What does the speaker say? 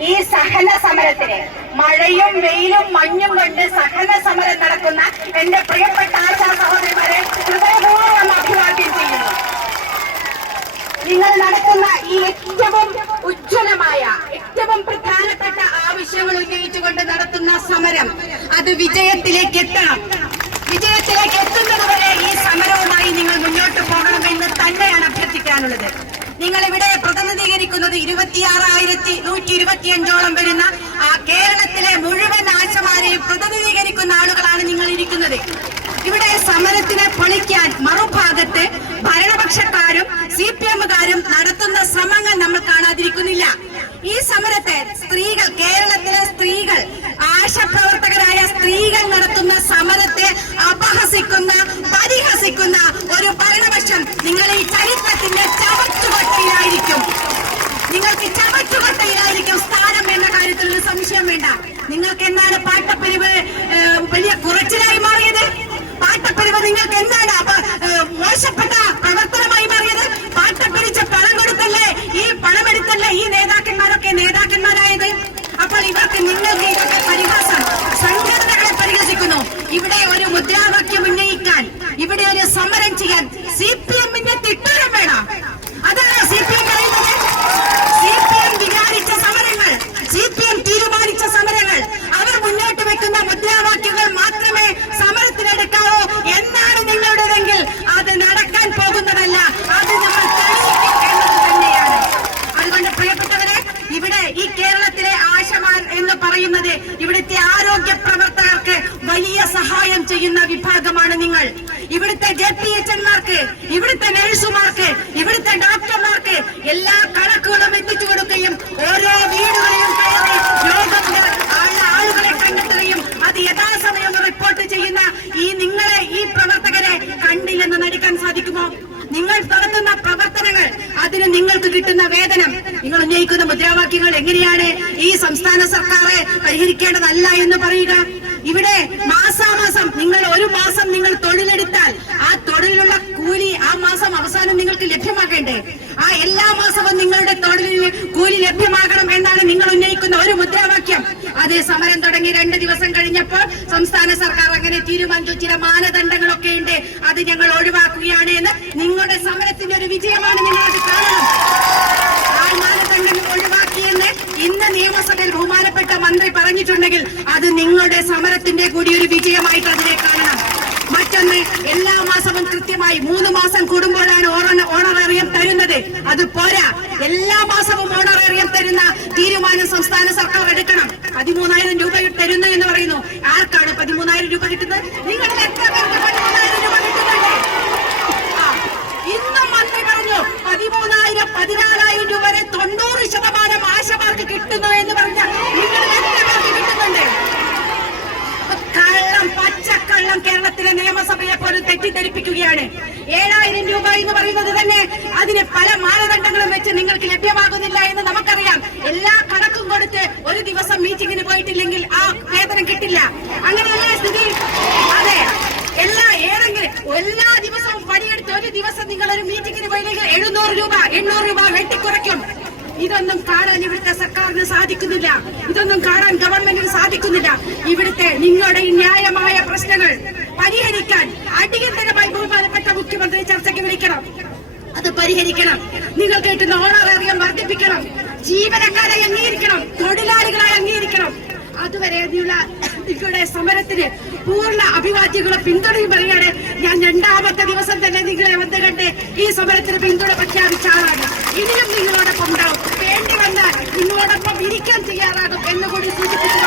ഈ സഹന സമരത്തിന്. മഴയും വെയിലും മഞ്ഞും കൊണ്ട് സഹന സമരം നടക്കുന്ന എന്റെ പ്രിയപ്പെട്ട ആശാ സഹോദരിമാരെ ഹൃദയപൂർവം അഭിവാദ്യം ചെയ്യുന്നു. നിങ്ങൾ നടത്തുന്ന ഈ ഏറ്റവും ഉജ്ജ്വലമായ ഏറ്റവും പ്രധാനപ്പെട്ട ആവശ്യങ്ങൾ ഉന്നയിച്ചുകൊണ്ട് നടത്തുന്ന സമരം അത് വിജയത്തിലേക്ക് എത്തണം വിജയത്തിലേക്ക് എത്തുന്നത് വരെ ഈ സമരവുമായി നിങ്ങൾ മുന്നോട്ട് പോകണമെന്ന് തന്നെയാണ് അഭ്യർത്ഥിക്കാനുള്ളത് നിങ്ങൾ ഇവിടെ പ്രതിനിധീകരിക്കുന്നത് ഇരുപത്തിയാറായിരത്തി നൂറ്റി ഇരുപത്തിയഞ്ചോളം വരുന്ന ആ കേരളത്തിലെ മുഴുവൻ ആശമാരെയും പ്രതിനിധീകരിക്കുന്ന ആളുകളാണ് നിങ്ങൾ ഇരിക്കുന്നത് ഇവിടെ സമരത്തിനെ പൊളിക്കാൻ മറുഭാഗത്ത് ഭരണപക്ഷക്കാരും സി പി എമ്മുകാരും നടത്തുന്ന ശ്രമങ്ങൾ നമ്മൾ കാണാതിരിക്കുന്നില്ല. ഈ സമരത്തെ സ്ത്രീകൾ കേരളത്തിലെ സ്ത്രീകൾ ആശപ്രവർത്തകരായ സ്ത്രീകൾ നടത്തുന്ന സമരത്തെ അപഹസിക്കുന്ന പരിഹസിക്കുന്ന ഒരു ഭരണപക്ഷം നിങ്ങൾ ഈ ചരിത്രത്തിന്റെ ചവറ്റുകൊട്ടയിലായിരിക്കും. നിങ്ങൾക്ക് ചവറ്റുകൊട്ടയിലായിരിക്കും സ്ഥാനം എന്ന കാര്യത്തിൽ ഒരു സംശയം വേണ്ട. നിങ്ങൾക്ക് എന്താണ് പാട്ടപ്പിരിവ് വലിയ കുറച്ചിലായി ഇവിടെ ഒരു സമരം ചെയ്യാൻ സി പി എമ്മിന്റെ തിട്ടൂരം വേണം. അതാണ് സി പി എം പറയുന്നത്. സി പി എം വിചാരിച്ച സമരങ്ങൾ സി പി എം തീരുമാനിച്ച സമരങ്ങൾ അവർ മുന്നോട്ട് വെക്കുന്ന മുദ്രാവാക്യങ്ങൾ മാത്രമേ സമരത്തിനെടുക്കാവൂ എന്നാണ് നിങ്ങളുടേതെങ്കിൽ അത് നടക്കാൻ പോകുന്നതല്ല. അത് നമ്മൾ തന്നെയാണ് അതുകൊണ്ട് പ്രിയപ്പെട്ടവരെ ഇവിടെ ഈ കേരളത്തിലെ ആശമാൻ എന്ന് പറയുന്നത് ഇവിടുത്തെ ആരോഗ്യ പ്രവർത്തകർക്ക് വലിയ സഹായം ചെയ്യുന്ന വിഭാഗമാണ് നിങ്ങൾ ഇവിടുത്തെ ജെ പി എച്ച് എന്മാർക്ക് ഇവിടുത്തെ നഴ്സുമാർക്ക് ഇവിടുത്തെ ഡോക്ടർമാർക്ക് എല്ലാ കണക്കുകളും എത്തിച്ചു കൊടുക്കുകയും ഓരോ വീടുകളിലും കയറി രോഗം ഉള്ള ആളുകളെ കണ്ടെത്തുകയും അത് യഥാസമയം റിപ്പോർട്ട് ചെയ്യുന്ന ഈ നിങ്ങളെ ഈ പ്രവർത്തകരെ കണ്ടില്ലെന്ന് നടിക്കാൻ സാധിക്കുമോ നിങ്ങൾ നടത്തുന്ന പ്രവർത്തനങ്ങൾ അതിന് നിങ്ങൾക്ക് കിട്ടുന്ന വേതനം. നിങ്ങൾ ഉന്നയിക്കുന്ന മുദ്രാവാക്യങ്ങൾ എങ്ങനെയാണ് ഈ സംസ്ഥാന സർക്കാരെ പരിഹരിക്കേണ്ടതല്ല എന്ന് പറയുക? ഇവിടെ മാസാമാസം നിങ്ങൾ ഒരു മാസം നിങ്ങൾ തൊഴിലെടുത്താൽ ആ തൊഴിലുള്ള കൂലി ആ മാസം അവസാനം നിങ്ങൾക്ക് ലഭ്യമാക്കേണ്ടേ ആ എല്ലാ മാസവും നിങ്ങളുടെ തൊഴിലിന് കൂലി ലഭ്യമാകണം എന്നാണ് നിങ്ങൾ ഉന്നയിക്കുന്ന ഒരു മുദ്രാവാക്യം. അത് സമരം തുടങ്ങി രണ്ട് ദിവസം കഴിഞ്ഞപ്പോൾ സംസ്ഥാന സർക്കാർ അങ്ങനെ തീരുമാനിച്ചു. ചില മാനദണ്ഡങ്ങളൊക്കെ ഉണ്ട്. അത് ഞങ്ങൾ ഒഴിവാക്കുകയാണ് എന്ന് നിങ്ങളുടെ സമരത്തിന്റെ ഒരു വിജയമാണ് കാരണം കാണണം. ആ ഇന്ന് നിയമസഭയിൽ ബഹുമാനപ്പെട്ട മന്ത്രി പറഞ്ഞിട്ടുണ്ടെങ്കിൽ അത് നിങ്ങളുടെ സമരത്തിന്റെ കൂടി ഒരു വിജയമായിട്ട് അതിനെ കാണണം. മറ്റൊന്ന് എല്ലാ മാസവും കൃത്യമായി മൂന്ന് മാസം കൂടുമ്പോഴാണ് ഓണ- ഓണറേറിയം തരുന്നത്. അത് പോരാ. എല്ലാ സംസ്ഥാന സർക്കാർ എടുക്കണം. പതിമൂന്നായിരം രൂപ തരുന്നു എന്ന് പറയുന്നു. ആർക്കാണ് പതിമൂന്നായിരം രൂപ കിട്ടുന്നത്? നിങ്ങളിൽ എത്ര രൂപ മന്ത്രി പറഞ്ഞു പതിമൂന്നായിരം പതിനാലായിരം രൂപ വരെ തൊണ്ണൂറ് ശതമാനം ആശമാർക്ക് കിട്ടുന്നു എന്ന് പറഞ്ഞ നിങ്ങൾ കള്ളം പച്ചക്കള്ളം കേരളത്തിലെ നിയമസഭയെ പോലും തെറ്റിദ്ധരിപ്പിക്കുകയാണ്. ഏഴായിരം രൂപ എന്ന് പറയുന്നത് തന്നെ അതിന് പല മാനദണ്ഡങ്ങളും വെച്ച് നിങ്ങൾക്ക് ലഭ്യമാകുന്നില്ല എന്ന് നമുക്കറിയാം എല്ലാ കണക്കും കൊടുത്ത് ഒരു ദിവസം മീറ്റിംഗിന് പോയിട്ടില്ലെങ്കിൽ ആ വേതനം കിട്ടില്ല. അങ്ങനെയല്ലേ സ്ഥിതി. അതെ എല്ലാ ഏതെങ്കിലും എല്ലാ ദിവസവും പണിയെടുത്ത് ഒരു ദിവസം നിങ്ങൾ ഒരു മീറ്റിംഗിന് പോയില്ലെങ്കിൽ എഴുന്നൂറ് രൂപ എണ്ണൂറ് രൂപ വെട്ടിക്കുറയ്ക്കും. ഇതൊന്നും കാണാൻ ഇവിടുത്തെ സർക്കാരിന് സാധിക്കുന്നില്ല. ഇതൊന്നും കാണാൻ ഗവൺമെന്റിന് സാധിക്കുന്നില്ല. ഇവിടുത്തെ നിങ്ങളുടെ ഈ ന്യായമായ പ്രശ്നങ്ങൾ പരിഹരിക്കാൻ അടിയന്തരമായി ബഹുമാനപ്പെട്ട മുഖ്യമന്ത്രി ചർച്ചയ്ക്ക് വിളിക്കണം. അത് പരിഹരിക്കണം. നിങ്ങൾ കേട്ടുന്ന ഓണറേറിയം വർദ്ധിപ്പിക്കണം. ജീവനക്കാരെ അംഗീകരിക്കണം. തൊഴിലാളികളെ അംഗീകരിക്കണം. അതുവരെ നിങ്ങളുടെ സമരത്തിന് പൂർണ അഭിവാദ്യങ്ങളെ പിന്തുണയും പറയുകയാണ്. ഞാൻ രണ്ടാമത്തെ ദിവസം തന്നെ നിങ്ങളെ വന്ന് കണ്ട് ഈ സമരത്തിന് പിന്തുണ പ്രഖ്യാപിച്ച ആളാണ്. ഇനിയും നിങ്ങളോടൊപ്പം ഉണ്ടാവും. വേണ്ടി വന്നാൽ നിങ്ങളോടൊപ്പം ഇരിക്കാൻ തയ്യാറാകും എന്നുകൂടി സൂചിപ്പിച്ചു